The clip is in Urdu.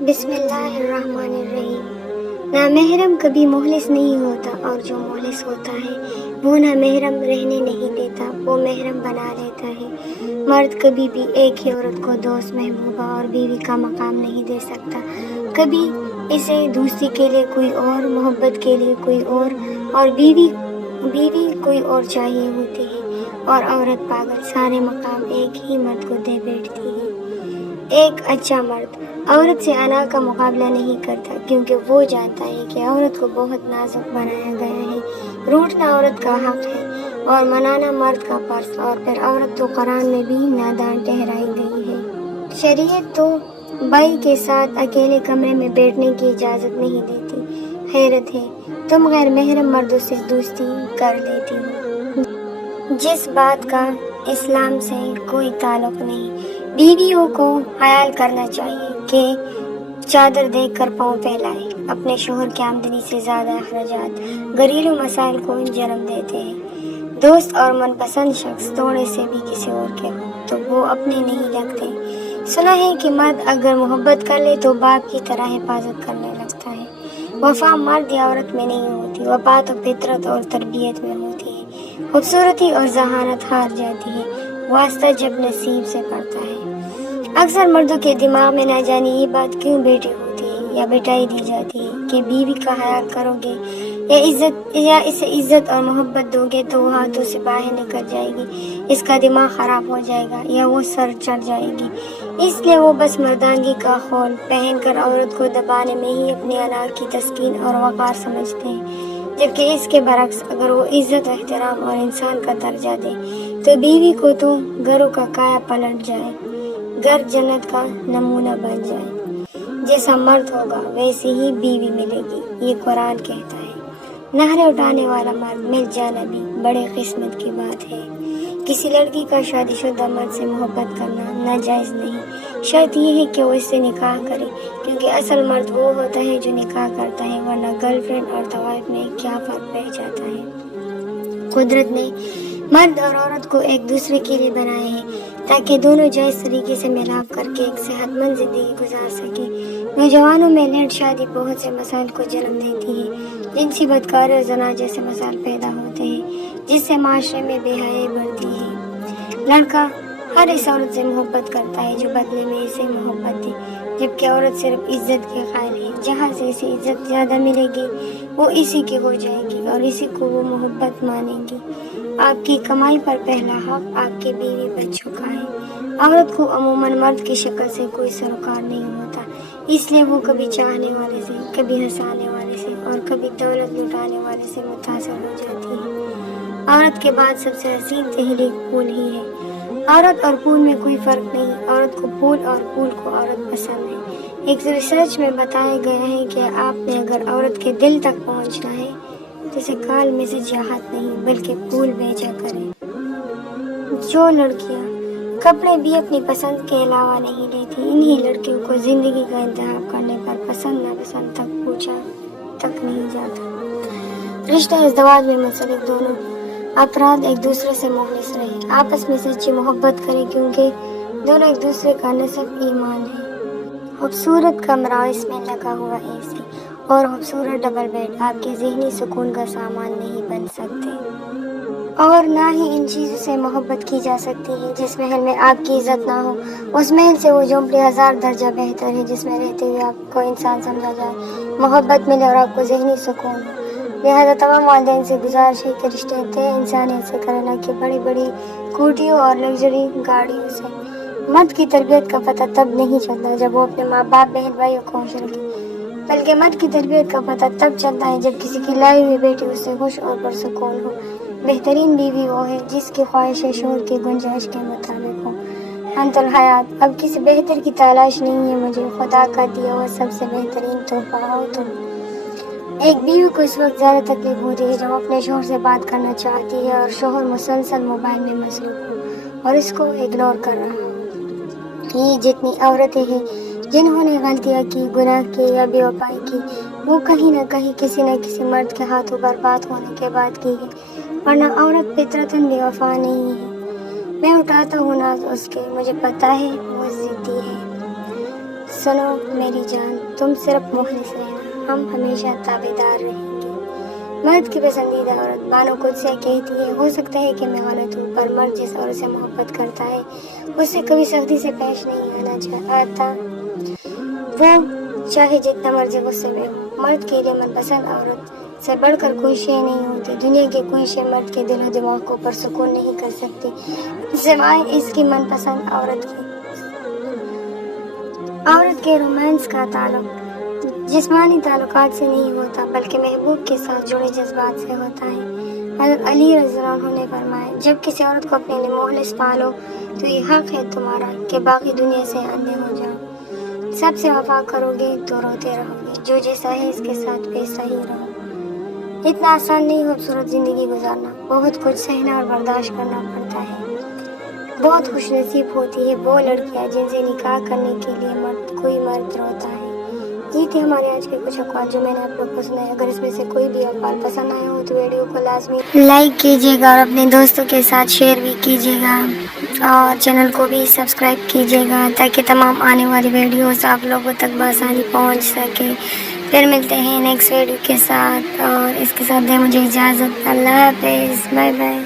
بسم اللہ الرحمن الرحیم۔ نامحرم کبھی مخلص نہیں ہوتا، اور جو مخلص ہوتا ہے وہ نامحرم رہنے نہیں دیتا، وہ محرم بنا لیتا ہے۔ مرد کبھی بھی ایک ہی عورت کو دوست، محبوبہ اور بیوی کا مقام نہیں دے سکتا۔ کبھی اسے دوستی کے لیے کوئی اور، محبت کے لیے کوئی اور بیوی کوئی اور چاہیے ہوتی ہے، اور عورت پاگل سارے مقام ایک ہی مرد کو دے بیٹھتی ہے۔ ایک اچھا مرد عورت سے انا کا مقابلہ نہیں کرتا، کیونکہ وہ جانتا ہے کہ عورت کو بہت نازک بنایا گیا ہے۔ روٹھنا عورت کا حق ہے اور منانا مرد کا فرض، اور پھر عورت تو قرآن میں بھی نادان ٹھہرائی گئی ہے۔ شریعت تو بائی کے ساتھ اکیلے کمرے میں بیٹھنے کی اجازت نہیں دیتی۔ حیرت ہے، تم غیر محرم مردوں سے دوستی کر لیتی ہو، جس بات کا اسلام سے کوئی تعلق نہیں۔ بیویوں کو خیال کرنا چاہیے کہ چادر دیکھ کر پاؤں پھیلائے۔ اپنے شوہر کی آمدنی سے زیادہ اخراجات گھریلو مسائل کو جنم دیتے ہیں۔ دوست اور من پسند شخص تھوڑے سے بھی کسی اور کے ہوں تو وہ اپنے نہیں لگتے۔ سنا ہے کہ مرد اگر محبت کر لے تو باپ کی طرح حفاظت کرنے لگتا ہے۔ وفا مرد یا عورت میں نہیں ہوتی، وفا تو فطرت اور تربیت میں ہوتی ہے۔ خوبصورتی اور ذہانت ہار جاتی ہے، واسطہ جب نصیب سے پڑتا ہے۔ اکثر مردوں کے دماغ میں نہ جانے یہ بات کیوں بیٹھی ہوتی ہے یا بٹائی دی جاتی ہے کہ بیوی کا خیال کرو گے یا اسے عزت اور محبت دو گے تو وہ ہاتھوں سے باہر نکل جائے گی، اس کا دماغ خراب ہو جائے گا یا وہ سر چڑھ جائے گی۔ اس لیے وہ بس مردانگی کا خول پہن کر عورت کو دبانے میں ہی اپنی انا کی تسکین اور وقار سمجھتے ہیں، جبکہ اس کے برعکس اگر وہ عزت، احترام اور انسان کا درجہ دے تو بیوی کو تو گھروں کا کایا پلٹ جائے، گھر جنت کا نمونہ بن جائے۔ جیسا مرد ہوگا ویسی ہی بیوی ملے گی، یہ قرآن کہتا ہے۔ نہریں اٹھانے والا مرد مل جانا بھی بڑے قسمت کی بات ہے۔ کسی لڑکی کا شادی شدہ مرد سے محبت کرنا ناجائز نہیں، شرط یہ ہے کہ وہ اس سے نکاح کرے، کیونکہ اصل مرد وہ ہوتا ہے جو نکاح کرتا ہے، ورنہ گرل فرینڈ اور طوائف میں کیا فرق رہ جاتا ہے۔ قدرت نے مرد اور عورت کو ایک دوسرے کے لیے بنائے ہیں تاکہ دونوں جائز طریقے سے ملاپ کر کے ایک صحت مند زندگی گزار سکے۔ نوجوانوں میں لیٹ شادی بہت سے مسائل کو جنم دیتی ہے۔ جنسی بدکاری اور زنا جیسے مسائل پیدا ہوتے ہیں، جس سے معاشرے میں بے حیائی بڑھتی ہے۔ لڑکا ہر اس عورت سے محبت کرتا ہے جو بدلے میں اسے محبت دے، جبکہ عورت صرف عزت کے قائل ہے۔ جہاں سے اسے عزت زیادہ ملے گی وہ اسی کی ہو جائے گی اور اسی کو وہ محبت مانے گی۔ آپ کی کمائی پر پہلا حق آپ کے بیوی بچوں کا ہے۔ عورت کو عموماً مرد کی شکل سے کوئی سروکار نہیں ہوتا، اس لیے وہ کبھی چاہنے والے سے، کبھی ہنسانے والے سے اور کبھی دولت لٹانے والے سے متاثر ہو جاتی ہے۔ عورت کے بعد سب سے حسین تخلیق پھول ہی ہے۔ عورت اور پھول میں کوئی فرق نہیں، عورت کو پھول اور پھول کو عورت پسند ہے۔ ایک ریسرچ میں بتایا گیا ہے کہ آپ نے اگر عورت کے دل تک پہنچنا ہے تو اسے کال میسج یا ہاتھ نہیں بلکہ پھول بھیجا کریں۔ جو لڑکیاں کپڑے بھی اپنی پسند کے علاوہ نہیں لیتی، انہی لڑکیوں کو زندگی کا انتخاب کرنے پر پسند ناپسند تک پوچھا تک نہیں جاتا۔ رشتہ ازدواج میں منسلک دونوں افراد ایک دوسرے سے مخلص رہیں، آپس میں سچی محبت کریں، کیونکہ دونوں ایک دوسرے کا نصف ایمان ہے۔ خوبصورت کمرہ، اس میں لگا ہوا اے سی اور خوبصورت ڈبل بیڈ آپ کے ذہنی سکون کا سامان نہیں بن سکتے، اور نہ ہی ان چیزوں سے محبت کی جا سکتی ہے۔ جس محل میں آپ کی عزت نہ ہو، اس محل سے وہ جھونپڑی 1000 درجہ بہتر ہے جس میں رہتے ہوئے آپ کو انسان سمجھا جائے، محبت ملے اور آپ کو ذہنی سکون ہو۔ لہذا تمام والدین سے گزارش ہے کہ رشتے طے انسانیت سے کریں، نہ کہ بڑی بڑی کوٹھیوں اور لگژری گاڑیوں سے۔ مرد کی تربیت کا پتہ تب نہیں چلتا جب وہ اپنے ماں باپ، بہن بھائیوں کو خوش رکھے، بلکہ مرد کی تربیت کا پتہ تب چلتا ہے جب کسی کی لائی ہوئی بیٹی اس سے خوش اور پرسکون ہو۔ بہترین بیوی وہ ہے جس کی خواہشیں شوہر کی گنجائش کے مطابق ہوں۔ انت الحیات، اب کسی بہتر کی تلاش نہیں ہے مجھے، خدا کا دیا ہوا سب سے بہترین تحفہ ہو تم۔ ایک بیوی کو اس وقت زیادہ تکلیف ہوتی ہے جب اپنے شوہر سے بات کرنا چاہتی ہے اور شوہر مسلسل موبائل میں مصروف ہو اور اس کو اگنور کر رہا ہو۔ یہ جتنی عورتیں ہیں جنہوں نے غلطیاں کی، گناہ کیے یا بے وفائی کی، وہ کہیں نہ کہیں کسی نہ کسی مرد کے ہاتھوں برباد ہونے کے بعد کی ہے، ورنہ عورت فطرتاً بے وفا نہیں ہے۔ میں اٹھاتا ہوں ناز اس کے، مجھے پتہ ہے وہ ضدی ہے۔ سنو میری جان، تم صرف مخلص رہنا، ہم ہمیشہ تابعدار رہیں گے۔ مرد کی پسندیدہ عورت بانو قدسیہ کہتی ہے، ہو سکتا ہے کہ میں غلط ہوں، پر مرد جس عورت سے محبت کرتا ہے اس سے کبھی سختی سے پیش نہیں آتا، وہ چاہے جتنا مرضی غصے میں ہو۔ مرد کے لیے من پسند عورت سے بڑھ کر کوئی شے نہیں ہوتی، دنیا کی کوئی شے مرد کے دل و دماغ کو پرسکون نہیں کر سکتی سوائے اس کی من پسند عورت کی۔ عورت کے رومانس کا تعلق جسمانی تعلقات سے نہیں ہوتا بلکہ محبوب کے ساتھ جڑے جذبات سے ہوتا ہے۔ حضرت علی رضی اللہ عنہ نے فرمایا، جب کسی عورت کو اپنے لیے مخلص پالو تو یہ حق ہے تمہارا کہ باقی دنیا سے اندھے ہو جاؤ۔ سب سے وفا کرو گے تو روتے رہو گے، جو جیسا ہے اس کے ساتھ ویسا ہی رہو۔ اتنا آسان نہیں خوبصورت زندگی گزارنا، بہت کچھ سہنا اور برداشت کرنا پڑتا ہے۔ بہت خوش نصیب ہوتی ہے وہ لڑکیاں جن سے نکاح کرنے کے لیے کوئی مرد روتا ہے۔ یہ تھی ہمارے آج کے کچھ اقوال جو میں نے آپ لوگ کو سنائے۔ اگر اس میں سے کوئی بھی اقوال پسند آئے ہو تو ویڈیو کو لازمی لائک کیجیے گا اور اپنے دوستوں کے ساتھ شیئر بھی کیجیے گا، اور چینل کو بھی سبسکرائب کیجیے گا تاکہ تمام آنے والی ویڈیوز آپ لوگوں تک بآسانی پہنچ سکے۔ پھر ملتے ہیں نیکسٹ ویڈیو کے ساتھ، اور اس کے ساتھ دیں مجھے اجازت۔ اللہ حافظ، بائے بائے۔